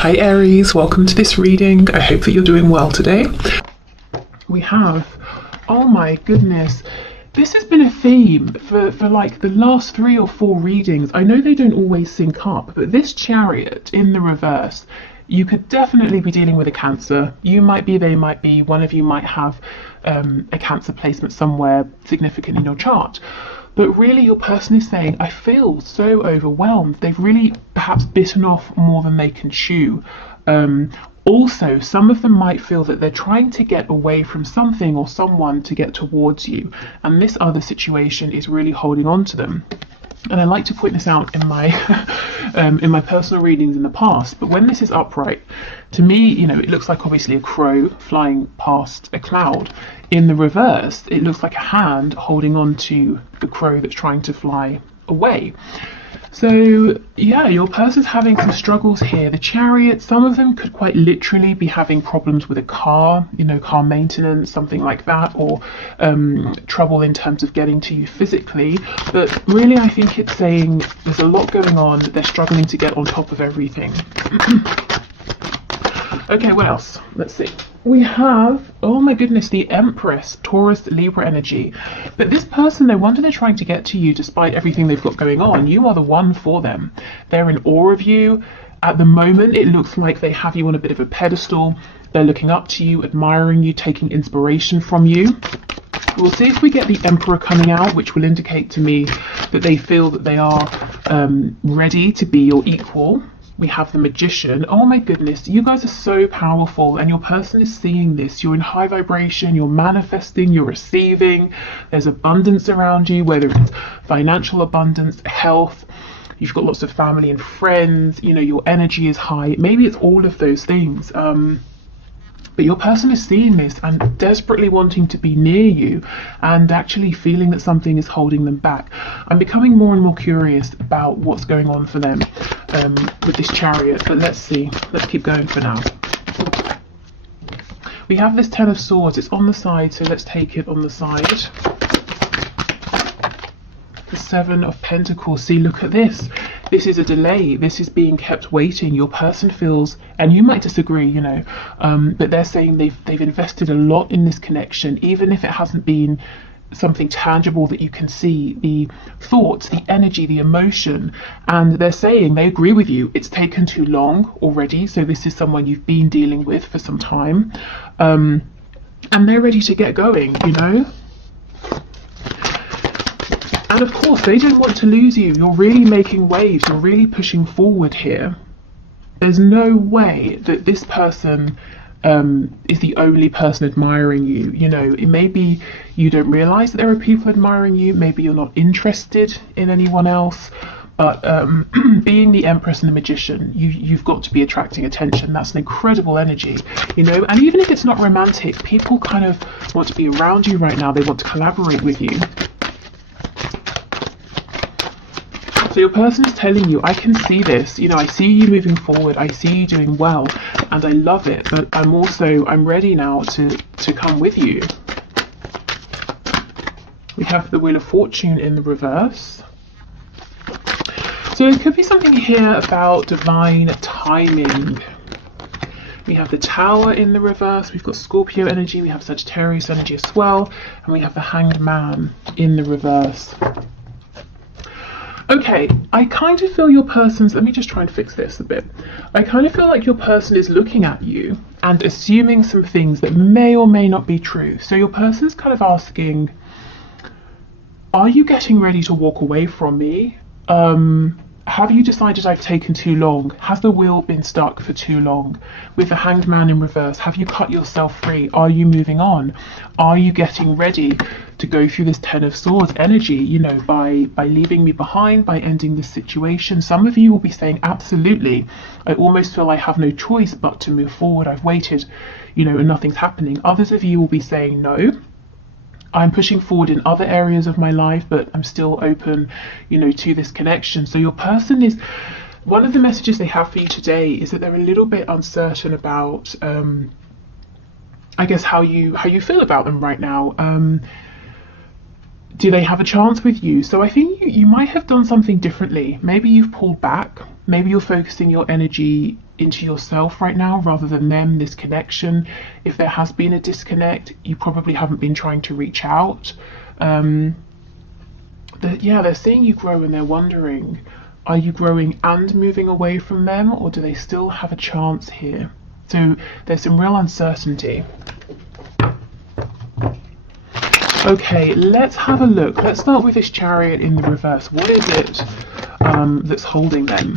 Hi Aries, welcome to this reading. I hope that you're doing well today. We have, oh my goodness, this has been a theme for like the last 3 or 4 readings. I know they don't always sync up, but this Chariot in the reverse, you could definitely be dealing with a Cancer. You might be, they might be, one of you might have a Cancer placement somewhere significant in your chart. But really your person is saying, I feel so overwhelmed. They've really perhaps bitten off more than they can chew. Also, some of them might feel that they're trying to get away from something or someone to get towards you. And this other situation is really holding on to them. And I like to point this out in my in my personal readings in the past, but when this is upright, to me, you know, it looks like obviously a crow flying past a cloud. In the reverse, it looks like a hand holding on to the crow that's trying to fly away. So yeah, your person's having some struggles here. The Chariot, some of them could quite literally be having problems with a car, you know, car maintenance, something like that, or trouble in terms of getting to you physically. But really, I think it's saying there's a lot going on. They're struggling to get on top of everything. Okay, what else? Let's see. We have, oh my goodness, the Empress, Taurus, Libra energy. But this person, no wonder they're trying to get to you despite everything they've got going on. You are the one for them. They're in awe of you. At the moment, it looks like they have you on a bit of a pedestal. They're looking up to you, admiring you, taking inspiration from you. We'll see if we get the Emperor coming out, which will indicate to me that they feel that they are ready to be your equal. We have the Magician. Oh my goodness, you guys are so powerful and your person is seeing this. You're in high vibration, you're manifesting, you're receiving. There's abundance around you, whether it's financial abundance, health, you've got lots of family and friends, you know, your energy is high. Maybe it's all of those things. But your person is seeing this and desperately wanting to be near you and actually feeling that something is holding them back. I'm becoming more and more curious about what's going on for them with this Chariot, but let's see. Let's keep going for now. We have this Ten of Swords. It's on the side, so let's take it on the side. The Seven of Pentacles. See, look at this. This is a delay. This is being kept waiting. Your person feels, and you might disagree, you know, but they're saying they've invested a lot in this connection, even if it hasn't been something tangible that you can see, the thoughts, the energy, the emotion, and they're saying they agree with you. It's taken too long already. So this is someone you've been dealing with for some time, and they're ready to get going, you know. And of course, they don't want to lose you. You're really making waves. You're really pushing forward here. There's no way that this person is the only person admiring you. You know, it may be you don't realize that there are people admiring you. Maybe you're not interested in anyone else. But being the Empress and the Magician, you've got to be attracting attention. That's an incredible energy, you know. And even if it's not romantic, people kind of want to be around you right now. They want to collaborate with you. So your person is telling you, I can see this, you know, I see you moving forward, I see you doing well, and I love it, but I'm ready now to come with you. We have the Wheel of Fortune in the reverse. So there could be something here about divine timing. We have the Tower in the reverse, we've got Scorpio energy, we have Sagittarius energy as well, and we have the Hanged Man in the reverse. Okay, I kind of feel your person's, let me just try and fix this a bit. I kind of feel like your person is looking at you and assuming some things that may or may not be true. So your person's kind of asking, are you getting ready to walk away from me? Have you decided I've taken too long? Has the wheel been stuck for too long? With the Hanged Man in reverse, have you cut yourself free? Are you moving on? Are you getting ready to go through this Ten of Swords energy, you know, by leaving me behind, by ending this situation? Some of you will be saying, absolutely. I almost feel I have no choice but to move forward. I've waited, you know, and nothing's happening. Others of you will be saying, no. I'm pushing forward in other areas of my life, but I'm still open, you know, to this connection. So your person is, one of the messages they have for you today is that they're a little bit uncertain about, I guess, how you feel about them right now. Do they have a chance with you? So I think you might have done something differently. Maybe you've pulled back. Maybe you're focusing your energy into yourself right now rather than them, this connection. If there has been a disconnect, you probably haven't been trying to reach out. They're seeing you grow and they're wondering, are you growing and moving away from them, or do they still have a chance here? So there's some real uncertainty. Okay, let's have a look. Let's start with this Chariot in the reverse. What is it that's holding them?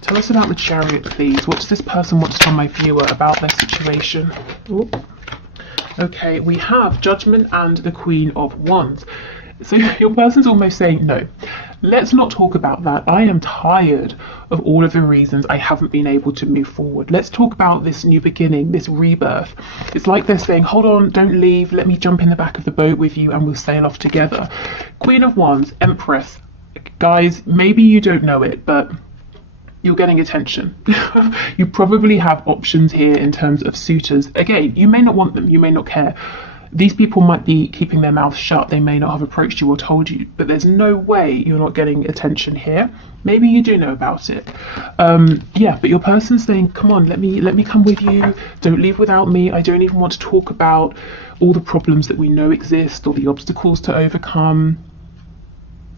Tell us about the Chariot, please. What does this person want to tell my viewer about their situation? Ooh. Okay, we have Judgment and the Queen of Wands. So your person's almost saying, no, let's not talk about that. I am tired of all of the reasons I haven't been able to move forward. Let's talk about this new beginning, this rebirth. It's like they're saying, hold on, don't leave. Let me jump in the back of the boat with you and we'll sail off together. Queen of Wands, Empress. Guys, maybe you don't know it, but you're getting attention. You probably have options here in terms of suitors. Again, you may not want them, you may not care. These people might be keeping their mouths shut, they may not have approached you or told you, but there's no way you're not getting attention here. Maybe you do know about it. Yeah, but your person's saying, come on, let me come with you, don't leave without me. I don't even want to talk about all the problems that we know exist or the obstacles to overcome.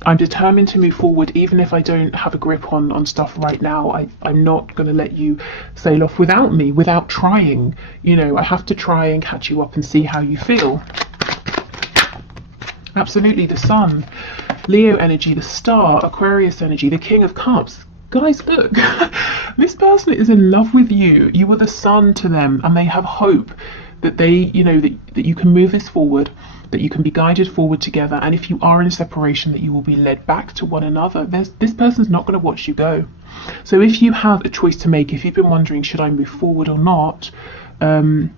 I'm determined to move forward even if I don't have a grip on stuff right now. I'm not going to let you sail off without me, without trying. You know, I have to try and catch you up and see how you feel. Absolutely, the Sun, Leo energy, the Star, Aquarius energy, the King of Cups. Guys, look, this person is in love with you. You are the sun to them and they have hope that they, you know, that you can move this forward, that you can be guided forward together, and if you are in separation, that you will be led back to one another. This person's not going to watch you go. So if you have a choice to make, if you've been wondering, should I move forward or not, I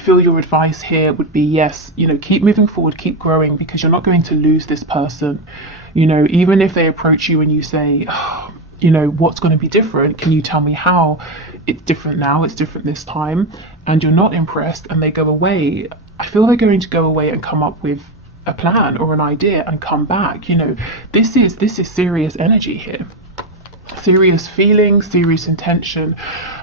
feel your advice here would be yes, you know, keep moving forward, keep growing, because you're not going to lose this person. You know, even if they approach you and you say, oh, you know, what's going to be different? Can you tell me how? It's different now, it's different this time, and you're not impressed and they go away. I feel they're going to go away and come up with a plan or an idea and come back. You know, this is serious energy here. Serious feelings, serious intention,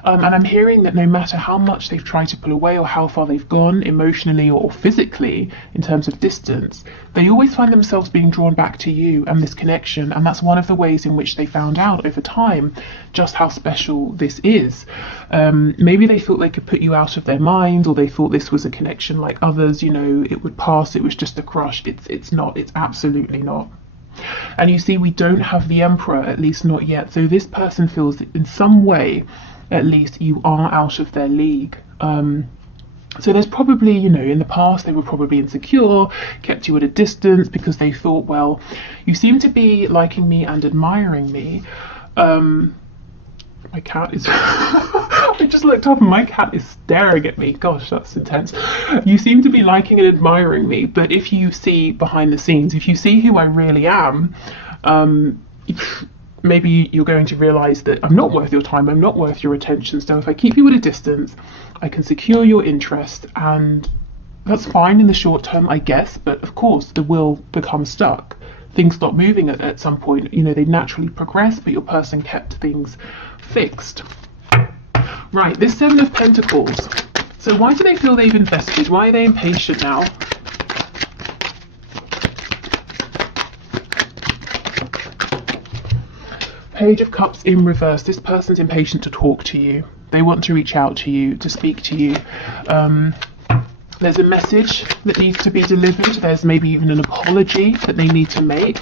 and I'm hearing that no matter how much they've tried to pull away or how far they've gone emotionally or physically in terms of distance, they always find themselves being drawn back to you and this connection, and that's one of the ways in which they found out over time just how special this is. Maybe they thought they could put you out of their mind, or they thought this was a connection like others, you know, it would pass, it was just a crush. It's not, it's absolutely not. And you see, we don't have the Emperor, at least not yet. So this person feels that in some way, at least, you are out of their league. So there's probably, you know, in the past, they were probably insecure, kept you at a distance because they thought, well, you seem to be liking me and admiring me. My cat is... I just looked up and my cat is staring at me. Gosh, that's intense. You seem to be liking and admiring me, but if you see behind the scenes, if you see who I really am, maybe you're going to realise that I'm not worth your time, I'm not worth your attention. So if I keep you at a distance, I can secure your interest, and that's fine in the short term, I guess, but of course the will becomes stuck. Things stop moving at some point. You know, they naturally progress, but your person kept things fixed. Right, this Seven of Pentacles. So why do they feel they've invested? Why are they impatient now? Page of Cups in reverse. This person's impatient to talk to you. They want to reach out to you, to speak to you. There's a message that needs to be delivered. There's maybe even an apology that they need to make.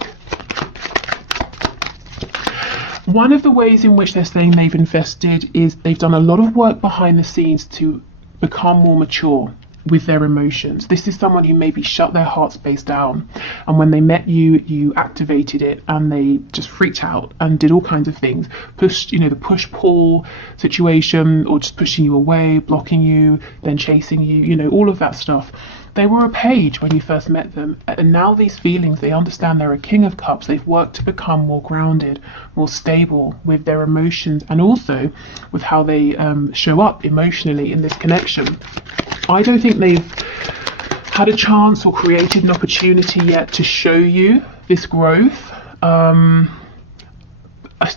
One of the ways in which they're saying they've invested is they've done a lot of work behind the scenes to become more mature with their emotions. This is someone who maybe shut their heart space down, and when they met you, you activated it and they just freaked out and did all kinds of things. Pushed, you know, the push-pull situation, or just pushing you away, blocking you, then chasing you, you know, all of that stuff. They were a page when you first met them, and now these feelings, they understand they're a King of Cups. They've worked to become more grounded, more stable with their emotions, and also with how they show up emotionally in this connection. I don't think they've had a chance or created an opportunity yet to show you this growth.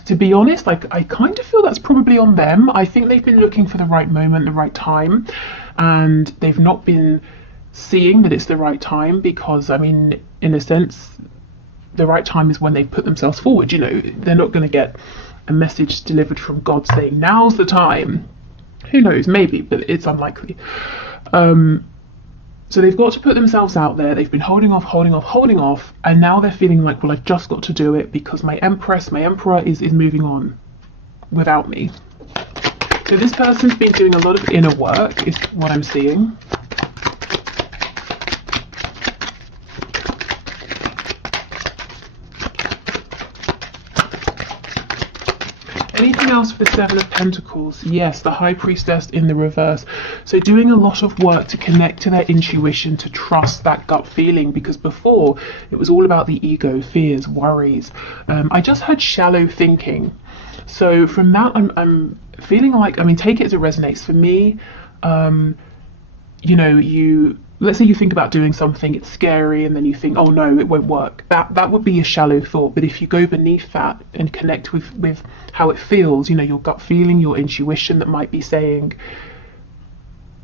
To be honest, I kind of feel that's probably on them. I think they've been looking for the right moment, the right time, and they've not been seeing that it's the right time, because I mean, in a sense, the right time is when they put themselves forward. You know, they're not going to get a message delivered from God saying now's the time. Who knows, maybe, but it's unlikely. So they've got to put themselves out there. They've been holding off, and now they're feeling like, well, I've just got to do it because my emperor is moving on without me. So this person's been doing a lot of inner work, is what I'm seeing. Anything else for the Seven of Pentacles? Yes, the High Priestess in the reverse. So doing a lot of work to connect to their intuition, to trust that gut feeling, because before it was all about the ego, fears, worries. I just heard shallow thinking. So from that, I'm feeling like, I mean, take it as it resonates. For me, you know, let's say you think about doing something, it's scary, and then you think, oh no, it won't work. That would be a shallow thought. But if you go beneath that and connect with how it feels, you know, your gut feeling, your intuition that might be saying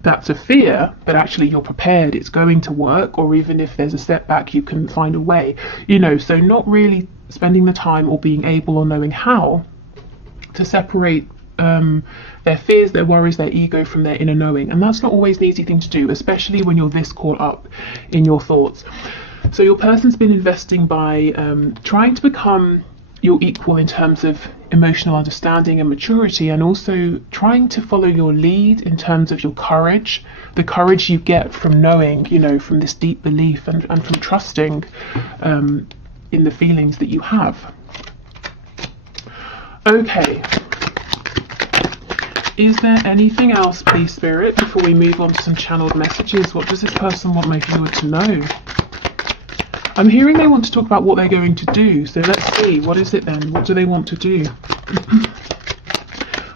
that's a fear, but actually you're prepared, it's going to work, or even if there's a setback, you can find a way, you know. So not really spending the time or being able or knowing how to separate their fears, their worries, their ego from their inner knowing. And that's not always an easy thing to do, especially when you're this caught up in your thoughts. So your person's been investing by trying to become your equal in terms of emotional understanding and maturity, and also trying to follow your lead in terms of your courage, the courage you get from knowing, you know, from this deep belief and from trusting in the feelings that you have. Okay. Is there anything else, please, Spirit, before we move on to some channeled messages? What does this person want my viewer to know? I'm hearing they want to talk about what they're going to do. So let's see. What is it then? What do they want to do?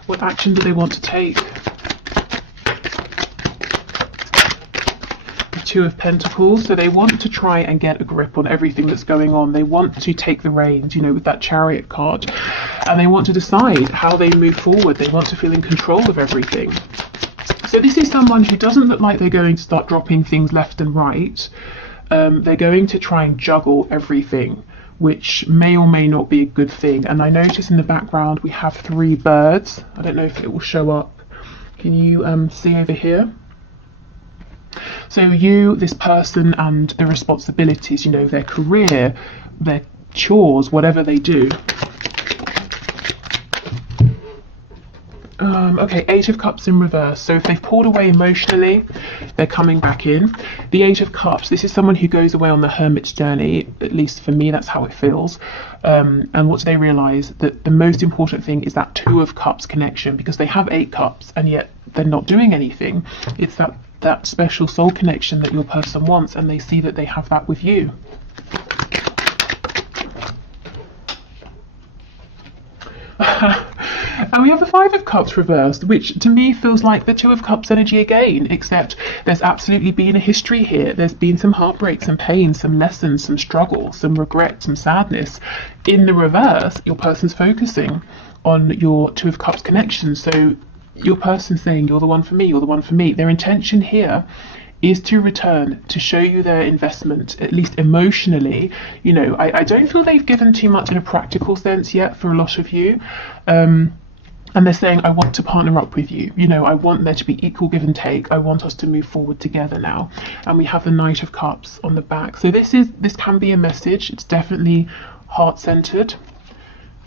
What action do they want to take? The Two of Pentacles. So they want to try and get a grip on everything that's going on. They want to take the reins, you know, with that Chariot card. And they want to decide how they move forward. They want to feel in control of everything. So this is someone who doesn't look like they're going to start dropping things left and right. They're going to try and juggle everything, which may or may not be a good thing. And I notice in the background we have 3 birds. I don't know if it will show up. Can you see over here? So you, this person, and the responsibilities, you know, their career, their chores, whatever they do. Okay, 8 of Cups in reverse. So if they've pulled away emotionally, they're coming back in. The 8 of Cups, this is someone who goes away on the hermit's journey. At least for me, that's how it feels. And what do they realise? That the most important thing is that 2 of Cups connection, because they have 8 cups and yet they're not doing anything. It's that special soul connection that your person wants, and they see that they have that with you. And we have the 5 of Cups reversed, which to me feels like the 2 of Cups energy again, except there's absolutely been a history here. There's been some heartbreak, some pain, some lessons, some struggle, some regret, some sadness. In the reverse, your person's focusing on your 2 of Cups connection. So your person's saying, you're the one for me, you're the one for me. Their intention here is to return, to show you their investment, at least emotionally. You know, I don't feel they've given too much in a practical sense yet for a lot of you. And they're saying, I want to partner up with you. You know, I want there to be equal give and take. I want us to move forward together now. And we have the Knight of Cups on the back. So this can be a message. It's definitely heart-centered.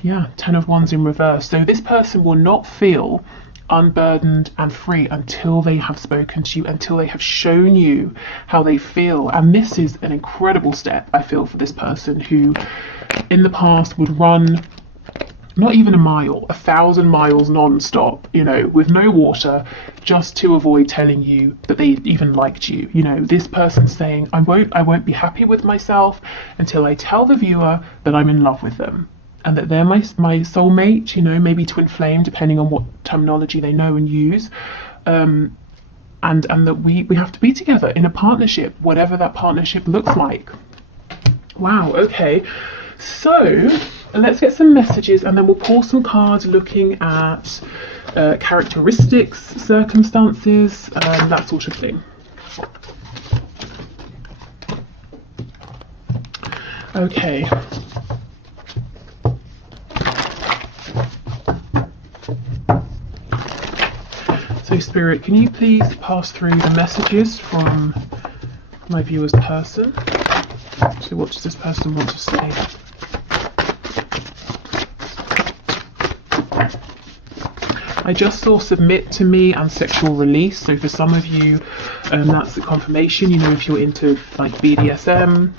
Yeah, 10 of Wands in reverse. So this person will not feel unburdened and free until they have spoken to you, until they have shown you how they feel. And this is an incredible step, I feel, for this person who in the past would run not even a mile, 1,000 miles non-stop, you know, with no water, just to avoid telling you that they even liked you. You know, this person's saying, I won't be happy with myself until I tell the viewer that I'm in love with them, and that they're my soulmate, you know, maybe twin flame, depending on what terminology they know and use, and that we have to be together in a partnership, whatever that partnership looks like. Wow, okay. So let's get some messages, and then we'll pull some cards looking at characteristics, circumstances, that sort of thing. Okay. So Spirit, can you please pass through the messages from my viewer's person? So what does this person want to say? I just saw submit to me and sexual release. So for some of you, that's the confirmation. You know, if you're into like BDSM,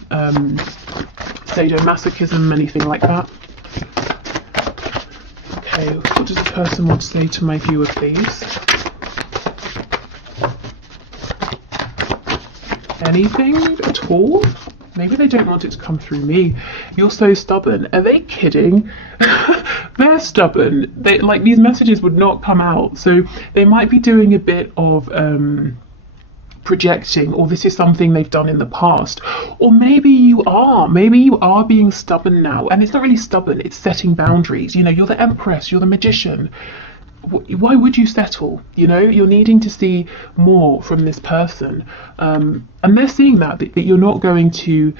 sadomasochism, anything like that. Okay, what does the person want to say to my viewer, please? Anything at all? Maybe they don't want it to come through me. You're so stubborn. Are they kidding? They're stubborn. They, like, these messages would not come out. So they might be doing a bit of projecting, or this is something they've done in the past. Or maybe you are being stubborn now. And it's not really stubborn, it's setting boundaries. You know, you're the Empress, you're the Magician. Why would you settle? You know, you're needing to see more from this person, and they're seeing that you're not going to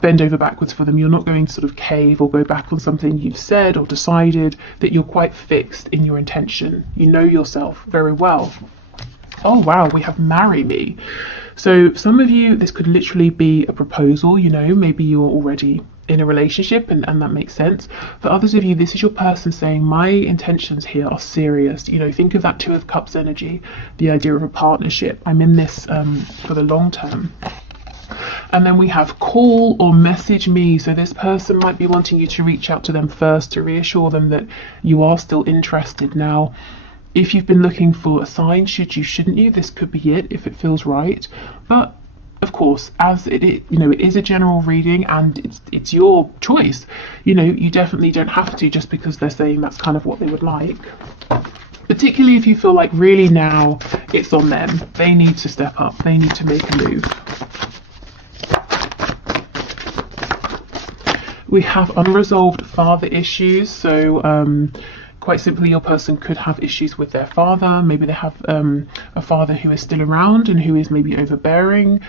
bend over backwards for them. You're not going to sort of cave or go back on something you've said or decided, that you're quite fixed in your intention. You know yourself very well. Oh wow, we have marry me. So some of you, this could literally be a proposal. You know, maybe you're already in a relationship and that makes sense. For others of you, this is your person saying, my intentions here are serious. You know, think of that Two of Cups energy, the idea of a partnership. I'm in this for the long term. And then we have call or message me. So this person might be wanting you to reach out to them first to reassure them that you are still interested. Now, if you've been looking for a sign, shouldn't you, this could be it if it feels right. But of course, as it is a general reading and it's your choice. You know, you definitely don't have to just because they're saying that's kind of what they would like. Particularly if you feel like really now it's on them. They need to step up. They need to make a move. We have unresolved father issues. So quite simply, your person could have issues with their father. Maybe they have a father who is still around and who is maybe overbearing,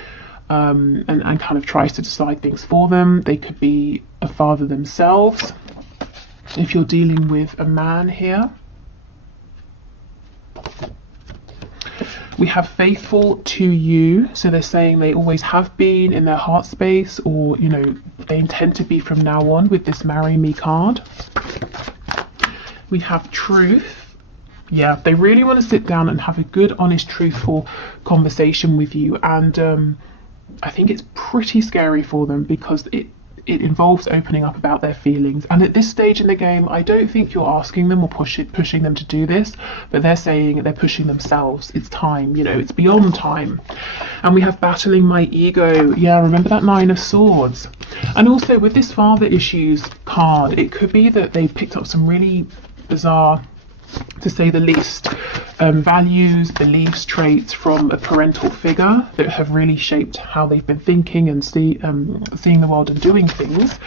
and kind of tries to decide things for them. They could be a father themselves. If you're dealing with a man here. We have faithful to you. So they're saying they always have been in their heart space, or, you know, they intend to be from now on with this marry me card. We have truth. Yeah, they really want to sit down and have a good, honest, truthful conversation with you. And I think it's pretty scary for them because it involves opening up about their feelings. And at this stage in the game, I don't think you're asking them or pushing them to do this, but they're saying they're pushing themselves. It's time, you know, it's beyond time. And we have battling my ego. Yeah, remember that Nine of Swords. And also with this father issues card, it could be that they picked up some really bizarre, to say the least, values, beliefs, traits from a parental figure that have really shaped how they've been thinking and seeing the world and doing things,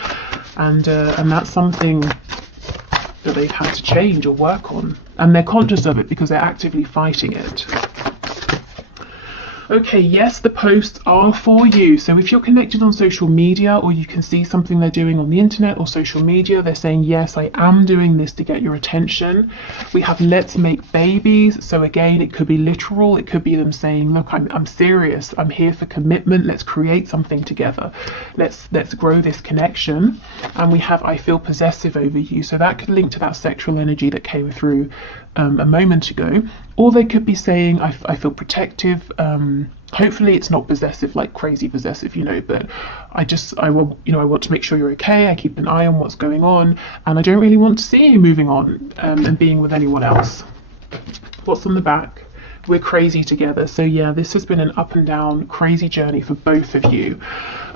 and that's something that they've had to change or work on, and they're conscious of it because they're actively fighting it. Okay, yes, the posts are for you. So if you're connected on social media, or you can see something they're doing on the internet or social media, they're saying, yes, I am doing this to get your attention. We have let's make babies. So again, it could be literal. It could be them saying, look, I'm serious. I'm here for commitment. Let's create something together. Let's grow this connection. And we have I feel possessive over you. So that could link to that sexual energy that came through a moment ago. Or they could be saying I feel protective. Hopefully it's not possessive, like crazy possessive, you know, but I want to make sure you're okay. I keep an eye on what's going on, and I don't really want to see you moving on and being with anyone else. What's on the back? We're crazy together. So yeah, this has been an up and down crazy journey for both of you,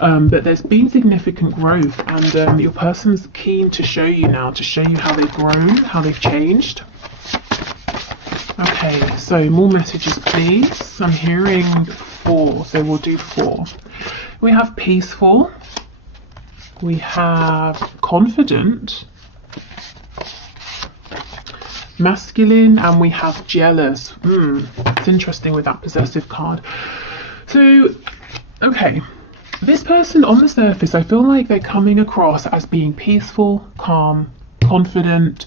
but there's been significant growth, and your person's keen to show you now, to show you how they've grown, how they've changed. Okay, so more messages, please. I'm hearing 4, so we'll do 4. We have peaceful. We have confident, masculine, and we have jealous. It's interesting with that possessive card. So, okay, this person on the surface, I feel like they're coming across as being peaceful, calm, confident,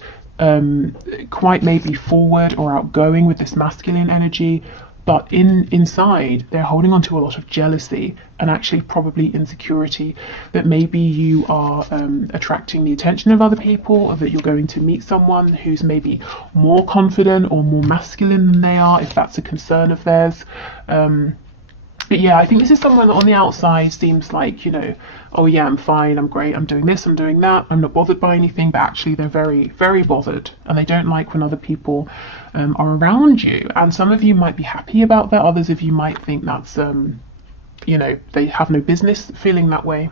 quite maybe forward or outgoing with this masculine energy, but inside they're holding on to a lot of jealousy and actually probably insecurity that maybe you are attracting the attention of other people, or that you're going to meet someone who's maybe more confident or more masculine than they are, if that's a concern of theirs. But yeah, I think this is someone that on the outside seems like, you know, oh yeah, I'm fine, I'm great, I'm doing this, I'm doing that, I'm not bothered by anything, but actually they're very, very bothered, and they don't like when other people are around you. And some of you might be happy about that, others of you might think that's, you know, they have no business feeling that way.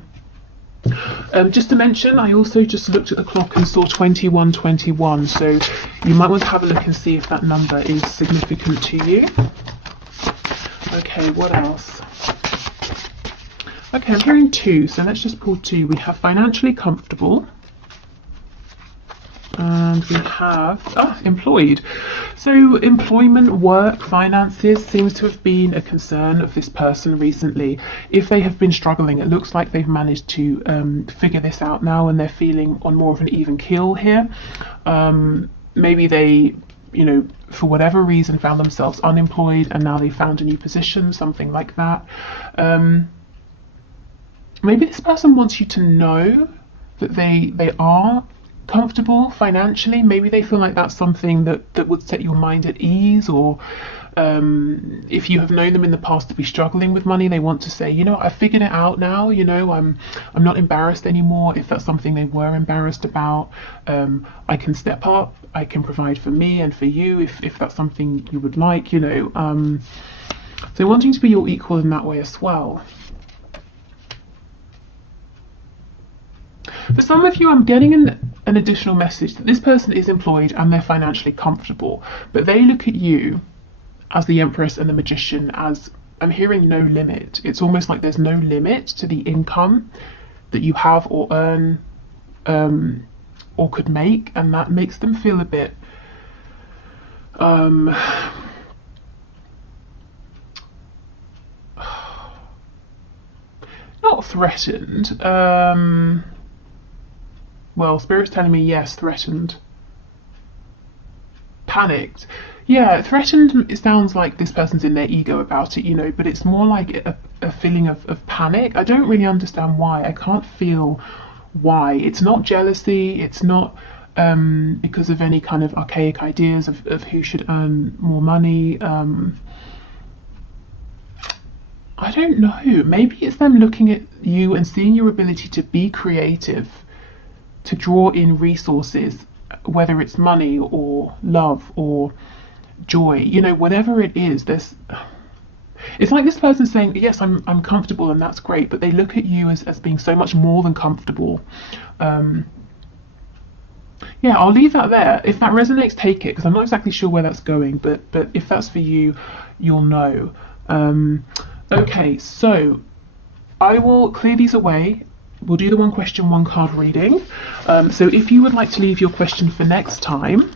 Just to mention, I also just looked at the clock and saw 2121, so you might want to have a look and see if that number is significant to you. Okay, what else? Okay, I'm hearing 2, so let's just pull 2. We have financially comfortable, and we have employed. So employment, work, finances seems to have been a concern of this person recently. If they have been struggling, it looks like they've managed to figure this out now, and they're feeling on more of an even keel here. Maybe they, you know, for whatever reason found themselves unemployed and now they found a new position, something like that. Maybe this person wants you to know that they are comfortable financially. Maybe they feel like that's something that would set your mind at ease, or if you have known them in the past to be struggling with money, they want to say, you know, I figured it out now, you know, I'm not embarrassed anymore. If that's something they were embarrassed about, I can step up, I can provide for me and for you if that's something you would like, you know. So wanting to be your equal in that way as well. For some of you, I'm getting an additional message that this person is employed and they're financially comfortable, but they look at you as the Empress and the Magician as, I'm hearing, no limit. It's almost like there's no limit to the income that you have or earn or could make, and that makes them feel a bit not threatened. Well, Spirit's telling me yes, threatened. Panicked. Yeah, threatened, it sounds like this person's in their ego about it, you know, but it's more like a feeling of panic. I don't really understand why. I can't feel why. It's not jealousy, it's not because of any kind of archaic ideas of who should earn more money. I don't know. Maybe it's them looking at you and seeing your ability to be creative, to draw in resources, whether it's money or love or joy, you know, whatever it is. It's like this person saying, yes, I'm comfortable and that's great, but they look at you as being so much more than comfortable. Yeah, I'll leave that there. If that resonates, take it, because I'm not exactly sure where that's going, but if that's for you, you'll know. Okay, so I will clear these away. We'll do the one question, one card reading. So if you would like to leave your question for next time,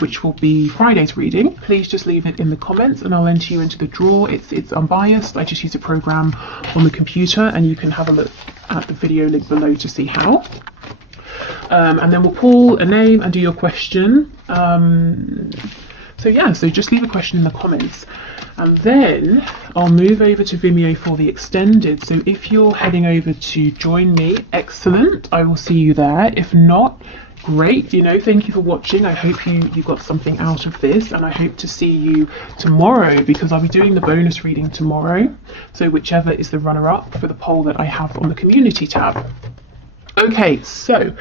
which will be Friday's reading, please just leave it in the comments and I'll enter you into the draw. It's unbiased. I just use a program on the computer, and you can have a look at the video link below to see how. And then we'll pull a name and do your question. So yeah, so just leave a question in the comments, and then I'll move over to Vimeo for the extended. So if you're heading over to join me, excellent, I will see you there. If not, great, you know, thank you for watching. I hope you got something out of this, and I hope to see you tomorrow, because I'll be doing the bonus reading tomorrow, so whichever is the runner-up for the poll that I have on the community tab. Okay, so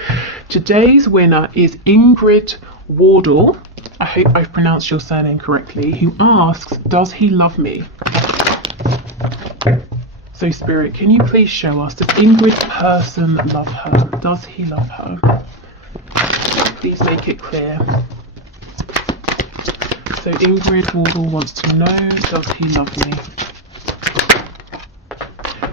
today's winner is Ingrid Wardle. I hope I've pronounced your surname correctly, who asks, does he love me? So Spirit, can you please show us, does Ingrid person love her? Does he love her? Please make it clear. So Ingrid Wardle wants to know, does he love me?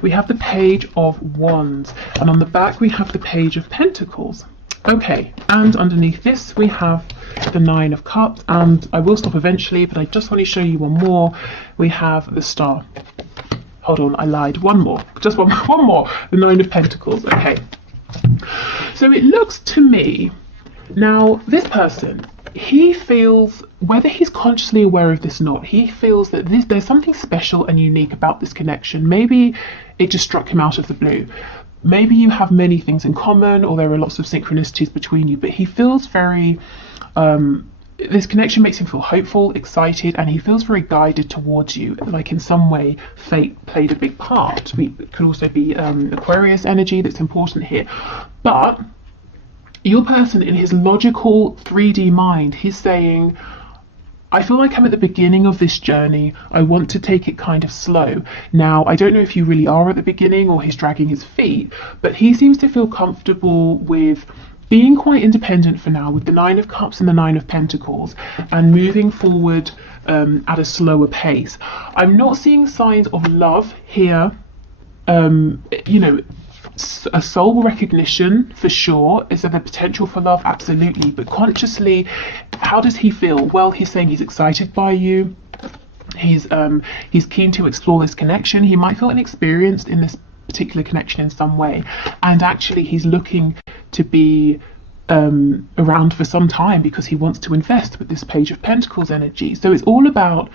we have the Page of Wands, and on the back we have the Page of Pentacles. Okay, and underneath this we have the Nine of Cups, and I will stop eventually, but I just want to show you one more. We have the Star. Hold on, I lied. One more. Just one more. The Nine of Pentacles. Okay. So it looks to me, now this person, he feels, whether he's consciously aware of this or not, he feels that there's something special and unique about this connection. Maybe it just struck him out of the blue. Maybe you have many things in common, or there are lots of synchronicities between you, but he feels very, this connection makes him feel hopeful, excited, and he feels very guided towards you. Like in some way, fate played a big part. It could also be Aquarius energy that's important here. But your person, in his logical 3D mind, he's saying, I feel like I'm at the beginning of this journey. I want to take it kind of slow. Now, I don't know if you really are at the beginning or he's dragging his feet, but he seems to feel comfortable with being quite independent for now, with the Nine of Cups and the Nine of Pentacles, and moving forward at a slower pace. I'm not seeing signs of love here. You know, a soul recognition for sure. Is there the potential for love? Absolutely. But consciously, how does he feel? Well, he's saying he's excited by you. He's keen to explore this connection. He might feel inexperienced in this particular connection in some way, and actually he's looking to be around for some time because he wants to invest with this Page of Pentacles energy. So it's all about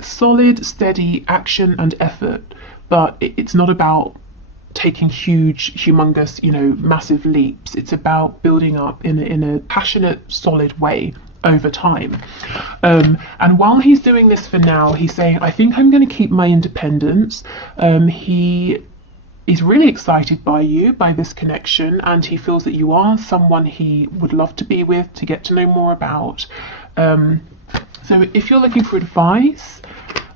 solid, steady action and effort, but it's not about taking huge, humongous, you know, massive leaps. It's about building up in a passionate, solid way over time. And while he's doing this for now, he's saying, I think I'm going to keep my independence. He is really excited by you, by this connection, and he feels that you are someone he would love to be with, to get to know more about. So if you're looking for advice,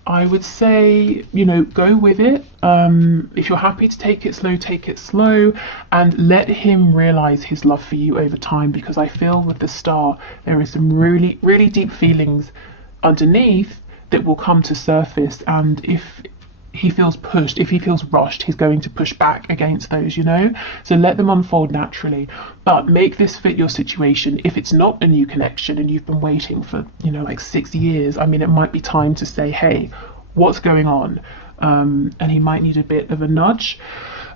I would say, you know, go with it. If you're happy to take it slow, and let him realize his love for you over time, because I feel with the Star, there is some really, really deep feelings underneath that will come to surface. And if he feels pushed, if he feels rushed, he's going to push back against those, you know. So let them unfold naturally, but make this fit your situation. If it's not a new connection and you've been waiting for, you know, like 6 years, I mean, it might be time to say, hey, what's going on? And he might need a bit of a nudge.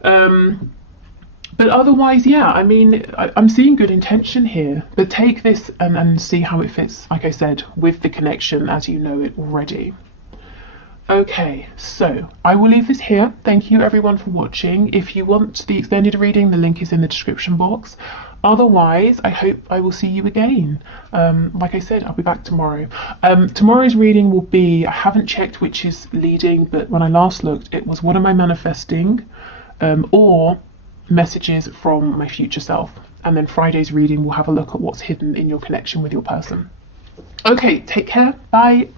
But otherwise, yeah, I mean, I'm seeing good intention here, but take this and see how it fits, like I said, with the connection as you know it already. Okay, so I will leave this here. Thank you everyone for watching. If you want the extended reading, the link is in the description box. Otherwise, I hope I will see you again. Like I said, I'll be back tomorrow. Tomorrow's reading will be, I haven't checked which is leading, but when I last looked, it was what am I manifesting, or messages from my future self. And then Friday's reading will have a look at what's hidden in your connection with your person. Okay, take care. Bye.